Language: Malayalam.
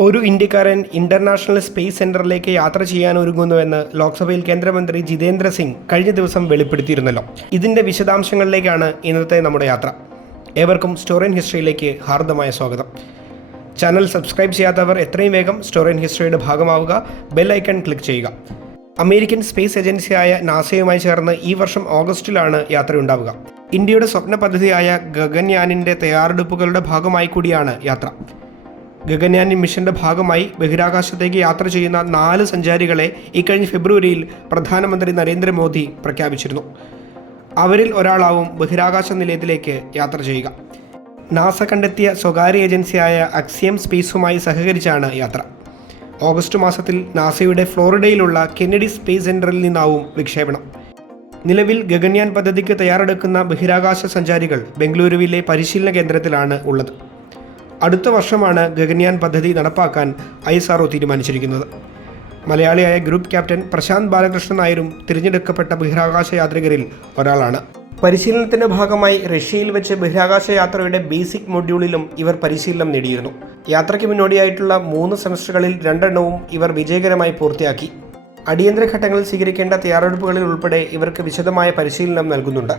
ഒരു ഇന്ത്യക്കാരൻ ഇന്റർനാഷണൽ സ്പേസ് സെന്ററിലേക്ക് യാത്ര ചെയ്യാൻ ഒരുങ്ങുന്നുവെന്ന് ലോക്സഭയിൽ കേന്ദ്രമന്ത്രി ജിതേന്ദ്ര സിംഗ് കഴിഞ്ഞ ദിവസം വെളിപ്പെടുത്തിയിരുന്നല്ലോ. ഇതിന്റെ വിശദാംശങ്ങളിലേക്കാണ് ഇന്നത്തെ നമ്മുടെ യാത്ര. ഏവർക്കും സ്റ്റോറി ഹിസ്റ്ററിയിലേക്ക് ഹാർദമായ സ്വാഗതം. ചാനൽ സബ്സ്ക്രൈബ് ചെയ്യാത്തവർ എത്രയും വേഗം സ്റ്റോറി ഹിസ്റ്ററിയുടെ ഭാഗമാവുക ബെൽ ഐക്കൺ ക്ലിക്ക് ചെയ്യുക. അമേരിക്കൻ സ്പേസ് ഏജൻസിയായ നാസയുമായി ചേർന്ന് ഈ വർഷം ഓഗസ്റ്റിലാണ് യാത്രയുണ്ടാവുക ഇന്ത്യയുടെ സ്വപ്ന പദ്ധതിയായ ഗഗൻയാനിന്റെ തയ്യാറെടുപ്പുകളുടെ ഭാഗമായി കൂടിയാണ് യാത്ര. ഗഗൻയാൻ മിഷന്റെ ഭാഗമായി ബഹിരാകാശത്തേക്ക് യാത്ര ചെയ്യുന്ന നാല് സഞ്ചാരികളെ ഇക്കഴിഞ്ഞ ഫെബ്രുവരിയിൽ പ്രധാനമന്ത്രി നരേന്ദ്രമോദി പ്രഖ്യാപിച്ചിരുന്നു. അവരിൽ ഒരാളാവും ബഹിരാകാശ നിലയത്തിലേക്ക് യാത്ര ചെയ്യുക. നാസ കണ്ടെത്തിയ സ്വകാര്യ ഏജൻസിയായ അക്സിയം സ്പേസുമായി സഹകരിച്ചാണ് യാത്ര. ഓഗസ്റ്റ് മാസത്തിൽ നാസയുടെ ഫ്ലോറിഡയിലുള്ള കെന്നഡി സ്പേസ് സെന്ററിൽ നിന്നാവും വിക്ഷേപണം. നിലവിൽ ഗഗൻയാൻ പദ്ധതിക്ക് തയ്യാറെടുക്കുന്ന ബഹിരാകാശ സഞ്ചാരികൾ ബംഗളൂരുവിലെ പരിശീലന കേന്ദ്രത്തിലാണ് ഉള്ളത്. അടുത്ത വർഷമാണ് ഗഗൻയാൻ പദ്ധതി നടപ്പാക്കാൻ ഐ എസ് തീരുമാനിച്ചിരിക്കുന്നത്. മലയാളിയായ ഗ്രൂപ്പ് ക്യാപ്റ്റൻ പ്രശാന്ത് ബാലകൃഷ്ണൻ നായരും തിരഞ്ഞെടുക്കപ്പെട്ട ബഹിരാകാശ യാത്രികരിൽ ഒരാളാണ്. പരിശീലനത്തിന്റെ ഭാഗമായി റഷ്യയിൽ വെച്ച് ബഹിരാകാശ യാത്രയുടെ ബേസിക് മൊഡ്യൂളിലും ഇവർ പരിശീലനം നേടിയിരുന്നു. യാത്രയ്ക്ക് മുന്നോടിയായിട്ടുള്ള മൂന്ന് സെമസ്റ്ററുകളിൽ രണ്ടെണ്ണവും ഇവർ വിജയകരമായി പൂർത്തിയാക്കി. അടിയന്തര ഘട്ടങ്ങളിൽ സ്വീകരിക്കേണ്ട തയ്യാറെടുപ്പുകളിൽ ഉൾപ്പെടെ ഇവർക്ക് വിശദമായ പരിശീലനം നൽകുന്നുണ്ട്.